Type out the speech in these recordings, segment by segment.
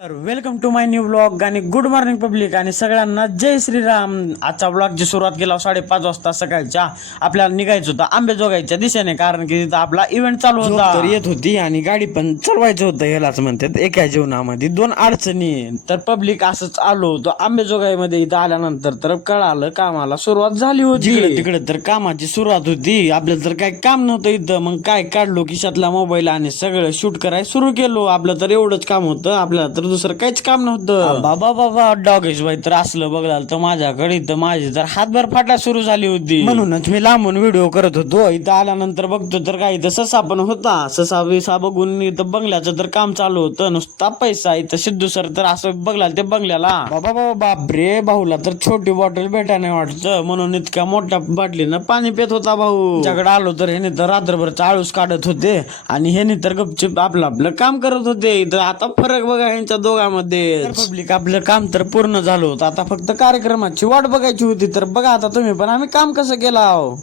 तर welcome to my new blog आणि good morning public आणि सगळ्यांना जय श्रीराम. आजचा ब्लॉगची सुरुवात केला 5:30 वाजता सकाळच्या. आपल्याला निघायचं होतं आंबेजोगाईच्या दिशेने, कारण की तिथं आपला इव्हेंट चालू होता. तर येत होती आणि गाडी पण चालवायचं होतं. ह्यालाच म्हणतात एका जीवनामध्ये दोन अडचणी. तर पब्लिक असंच आलो होतो आंबेजोगाईमध्ये. इथं आल्यानंतर तर कळालं कामाला सुरुवात झाली होती. जिकडे तिकडे तर कामाची सुरुवात होती. आपल्याला तर काही काम नव्हतं इथं. मग काय काढलो खिशातला मोबाईल आणि सगळं शूट करायला सुरू केलो. आपलं तर एवढंच काम होतं. आपल्याला तर दुसरं काहीच काम नव्हतं. बाबा बाबा डॉगेश भाई तर असलं बघाल तर माझ्याकडे इथं माझी तर हातभर फाटा सुरू झाली होती. म्हणूनच मी लांबून व्हिडिओ करत होतो. इथं आल्यानंतर बघतो तर काय इथं ससा पण होता. ससा बिसा बघून इथं बंगल्याचं तर काम चालू होतं. नुसता पैसा. इथं सिद्धू सर तर असं बघलाल ते बंगल्याला. बाबा बाबा बापरे, भाऊला तर छोटी बॉटल भेटा नाही वाटतं, म्हणून इतक्या मोठ्या बाटलीनं पाणी पित होता भाऊ. त्याच्याकडे आलो तर ह्याने तर रात्रभर चाळूस काढत होते आणि ह्याने तर गपचिप आपलं आपलं काम करत होते. इथं आता फरक बघा यांच्या दोघांमध्ये. पब्लिक आपलं काम तर पूर्ण झालं होतं. आता फक्त कार्यक्रमाची वाट बघायची होती. तर बघा आता तुम्ही पण आम्ही काम कसं केलं आहो.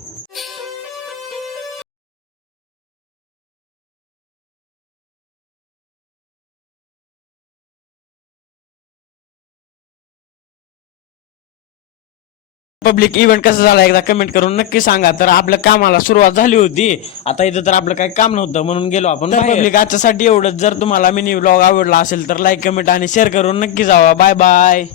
पब्लिक इव्हेंट कसा झाला एकदा कमेंट करून नक्की सांगा. तर आपल्या कामाला सुरुवात झाली होती. आता इथं तर आपलं काही काम नव्हतं म्हणून गेलो आपण. पब्लिक आजच्यासाठी एवढंच. जर तुम्हाला मिनी व्लॉग आवडला असेल तर लाईक कमेंट आणि शेअर करून नक्की जावा. Bye bye.